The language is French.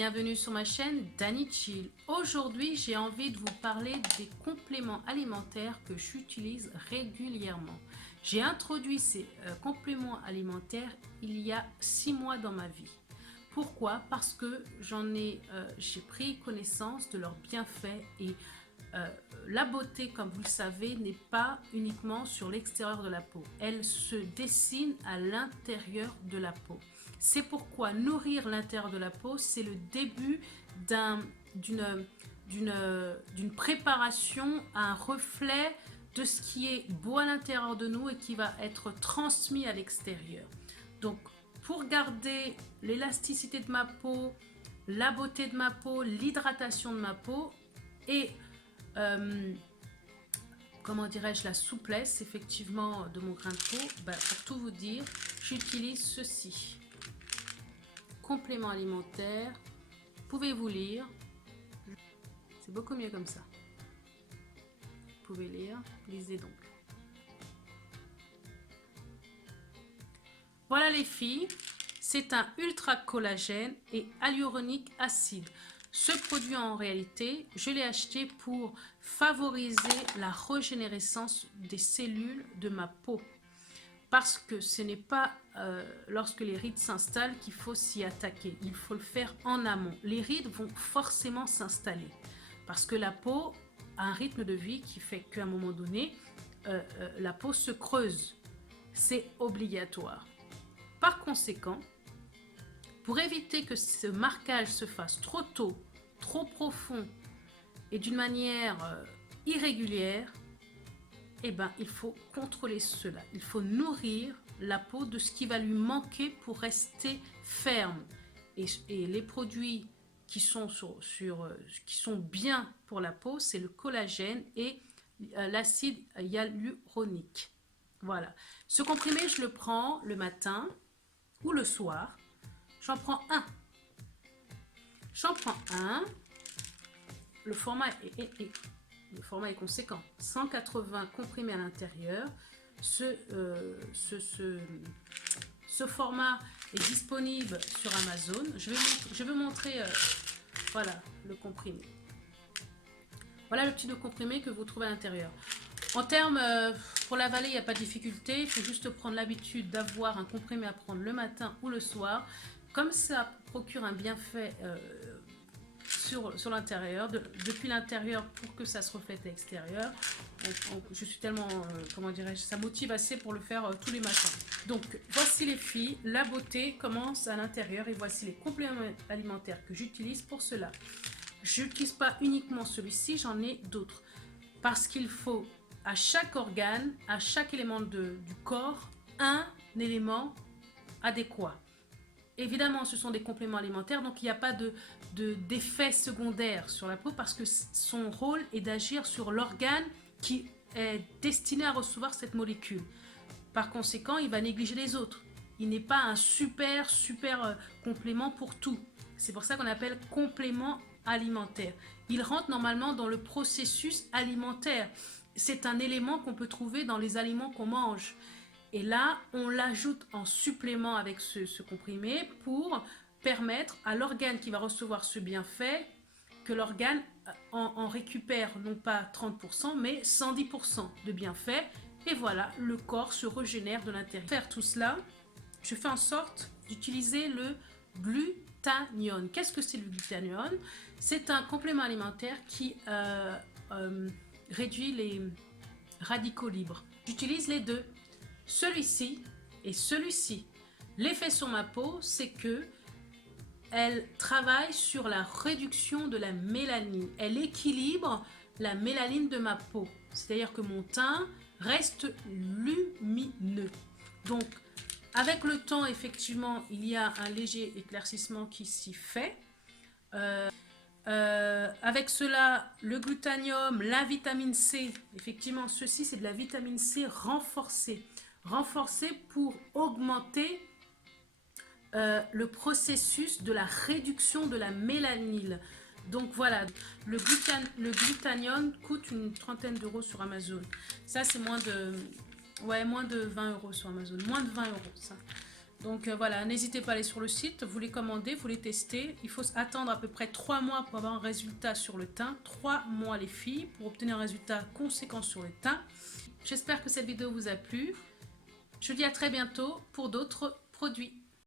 bienvenue sur ma chaîne Dani Chill. Aujourd'hui, j'ai envie de vous parler des compléments alimentaires que j'utilise régulièrement. J'ai introduit ces compléments alimentaires il y a 6 mois dans ma vie. Pourquoi? Parce que j'ai pris connaissance de leurs bienfaits et la beauté, comme vous le savez, n'est pas uniquement sur l'extérieur de la peau. Elle se dessine à l'intérieur de la peau. C'est pourquoi nourrir l'intérieur de la peau, c'est le début d'une préparation, un reflet de ce qui est beau à l'intérieur de nous et qui va être transmis à l'extérieur. Donc, pour garder l'élasticité de ma peau, la beauté de ma peau, l'hydratation de ma peau et comment dirais-je, la souplesse effectivement de mon grain de peau, pour tout vous dire, j'utilise ceci. Complément alimentaire, pouvez-vous lire? C'est beaucoup mieux comme ça. Vous pouvez lire, lisez donc. Voilà les filles, c'est un ultra collagène et hyaluronique acide. Ce produit en réalité, je l'ai acheté pour favoriser la régénérescence des cellules de ma peau. Parce que ce n'est pas lorsque les rides s'installent qu'il faut s'y attaquer. Il faut le faire en amont. Les rides vont forcément s'installer. Parce que la peau a un rythme de vie qui fait qu'à un moment donné, la peau se creuse. C'est obligatoire. Par conséquent, pour éviter que ce marquage se fasse trop tôt, trop profond et d'une manière irrégulière, il faut contrôler cela. Il faut nourrir la peau de ce qui va lui manquer pour rester ferme. Et les produits qui sont, qui sont bien pour la peau, c'est le collagène et l'acide hyaluronique. Voilà. Ce comprimé, je le prends le matin ou le soir. J'en prends un. Le format est conséquent. 180 comprimés à l'intérieur. Ce format est disponible sur Amazon. Je vais montrer voilà, le comprimé. Voilà le petit comprimé que vous trouvez à l'intérieur. En termes, pour l'avaler, il n'y a pas de difficulté. Il faut juste prendre l'habitude d'avoir un comprimé à prendre le matin ou le soir. Comme ça procure un bienfait sur l'intérieur, depuis l'intérieur pour que ça se reflète à l'extérieur. Je suis tellement, comment dirais-je, ça motive assez pour le faire tous les matins. Donc, voici les filles, la beauté commence à l'intérieur et voici les compléments alimentaires que j'utilise pour cela. Je n'utilise pas uniquement celui-ci, j'en ai d'autres. Parce qu'il faut à chaque organe, à chaque élément du corps, un élément adéquat. Évidemment, ce sont des compléments alimentaires, donc il n'y a pas d'effet secondaire sur la peau parce que son rôle est d'agir sur l'organe qui est destiné à recevoir cette molécule. Par conséquent, il va négliger les autres. Il n'est pas un super complément pour tout. C'est pour ça qu'on appelle complément alimentaire. Il rentre normalement dans le processus alimentaire. C'est un élément qu'on peut trouver dans les aliments qu'on mange. Et là, on l'ajoute en supplément avec ce comprimé pour permettre à l'organe qui va recevoir ce bienfait que l'organe en récupère non pas 30% mais 110% de bienfait. Et voilà, le corps se régénère de l'intérieur. Pour faire tout cela, je fais en sorte d'utiliser le glutathione. Qu'est-ce que c'est le glutathione? C'est un complément alimentaire qui réduit les radicaux libres. J'utilise les deux. Celui-ci et celui-ci. L'effet sur ma peau, c'est que elle travaille sur la réduction de la mélanine. Elle équilibre la mélanine de ma peau. C'est-à-dire que mon teint reste lumineux. Donc, avec le temps, effectivement, il y a un léger éclaircissement qui s'y fait. Avec cela, le glutathione, la vitamine C, effectivement, ceci c'est de la vitamine C renforcée. Renforcée pour augmenter le processus de la réduction de la mélanine. Donc voilà, le glutathione coûte une trentaine d'euros sur Amazon. Ça c'est moins de 20 euros sur Amazon, moins de 20 euros ça. Donc voilà, n'hésitez pas à aller sur le site, vous les commandez, vous les testez. Il faut attendre à peu près 3 mois pour avoir un résultat sur le teint. 3 mois les filles pour obtenir un résultat conséquent sur le teint. J'espère que cette vidéo vous a plu. Je vous dis à très bientôt pour d'autres produits.